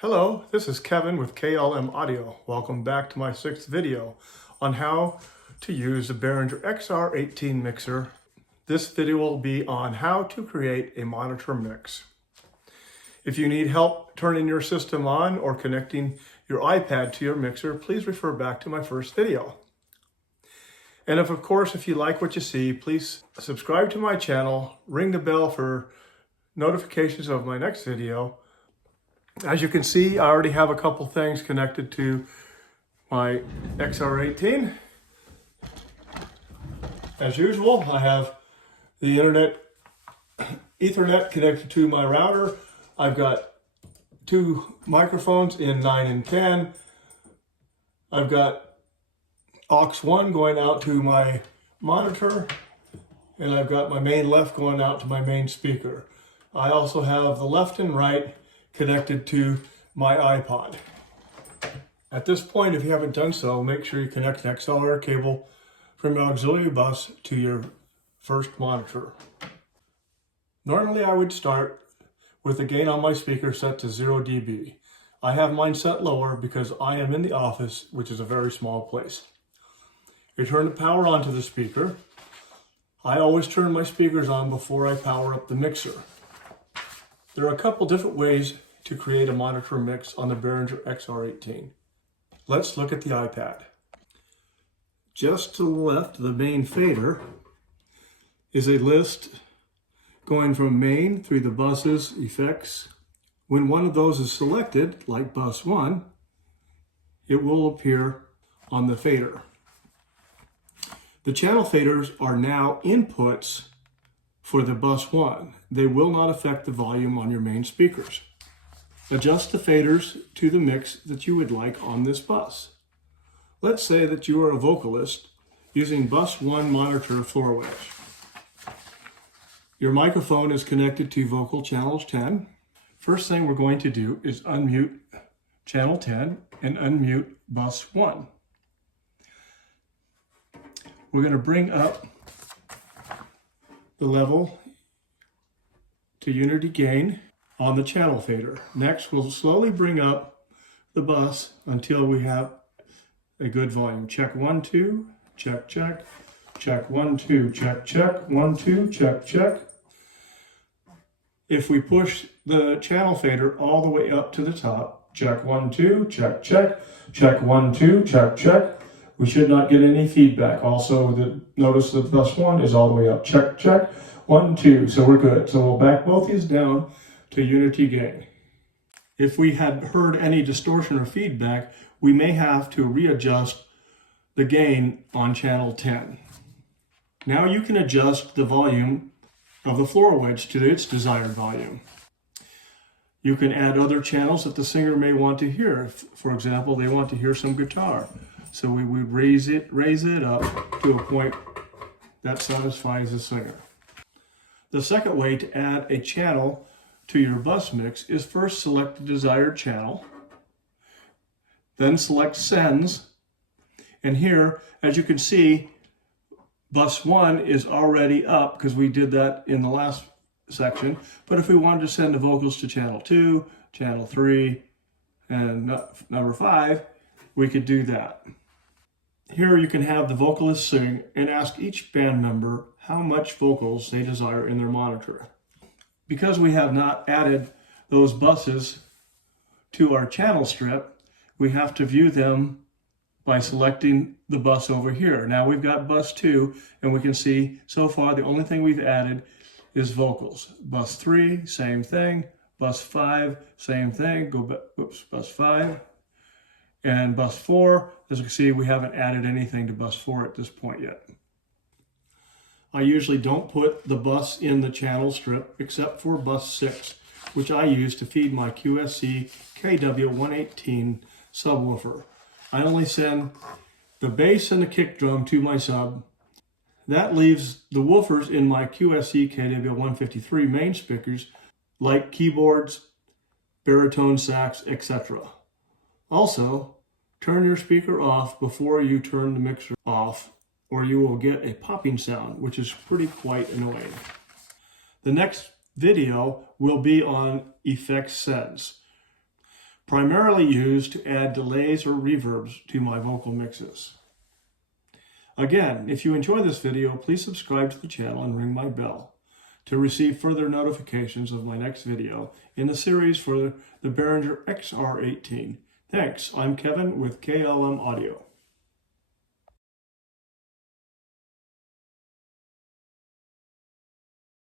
Hello, this is Kevin with KLM Audio. Welcome back to my 6th video on how to use the Behringer XR18 mixer. This video will be on how to create a monitor mix. If you need help turning your system on or connecting your iPad to your mixer, please refer back to my first video. And of course, if you like what you see, please subscribe to my channel, ring the bell for notifications of my next video. As you can see, I already have a couple things connected to my XR18. As usual, I have the Ethernet connected to my router. I've got two microphones in 9 and 10. I've got aux 1 going out to my monitor, and I've got my main left going out to my main speaker. I also have the left and right connected to my iPod. At this point, if you haven't done so, make sure you connect an XLR cable from your auxiliary bus to your first monitor. Normally, I would start with the gain on my speaker set to 0 dB. I have mine set lower because I am in the office, which is a very small place. You turn the power on to the speaker. I always turn my speakers on before I power up the mixer. There are a couple different ways to create a monitor mix on the Behringer XR18. Let's look at the iPad. Just to the left of the main fader is a list going from main through the buses, effects. When one of those is selected, like bus 1, it will appear on the fader. The channel faders are now inputs for the bus 1. They will not affect the volume on your main speakers. Adjust the faders to the mix that you would like on this bus. Let's say that you are a vocalist using bus 1 monitor floor wedge. Your microphone is connected to vocal channel 10. First thing we're going to do is unmute channel 10 and unmute bus 1. We're going to bring up the level to unity gain on the channel fader. Next, we'll slowly bring up the bus until we have a good volume. Check 1, 2, check, check, check 1, 2, check, check, 1, 2, check, check. If we push the channel fader all the way up to the top, check 1, 2, check, check, check 1, 2, check, check. We should not get any feedback. Also, notice that bus 1 is all the way up. Check, check, 1, 2. So we're good. So we'll back both these down to unity gain. If we had heard any distortion or feedback, we may have to readjust the gain on channel 10. Now you can adjust the volume of the floor wedge to its desired volume. You can add other channels that the singer may want to hear. If, for example, they want to hear some guitar. So we would raise it up to a point that satisfies the singer. The second way to add a channel to your bus mix is first select the desired channel, then select sends, and here, as you can see, bus 1 is already up because we did that in the last section. But if we wanted to send the vocals to channel 2, channel 3, and number 5, we could do that. Here you can have the vocalist sing and ask each band member how much vocals they desire in their monitor. Because we have not added those buses to our channel strip, we have to view them by selecting the bus over here. Now we've got bus 2, and we can see so far the only thing we've added is vocals. Bus 3, same thing. Bus 5, same thing. Bus 5. And bus 4, as you can see, we haven't added anything to bus 4 at this point yet. I usually don't put the bus in the channel strip except for bus 6, which I use to feed my QSC KW18 subwoofer. I only send the bass and the kick drum to my sub. That leaves the woofers in my QSC KW153 main speakers, like keyboards, baritone sax, etc. Also, turn your speaker off before you turn the mixer off, or you will get a popping sound, which is quite annoying. The next video will be on effects sends. primarily used to add delays or reverbs to my vocal mixes. Again, if you enjoy this video, please subscribe to the channel and ring my bell to receive further notifications of my next video in the series for the Behringer XR18. Thanks, I'm Kevin with KLM Audio.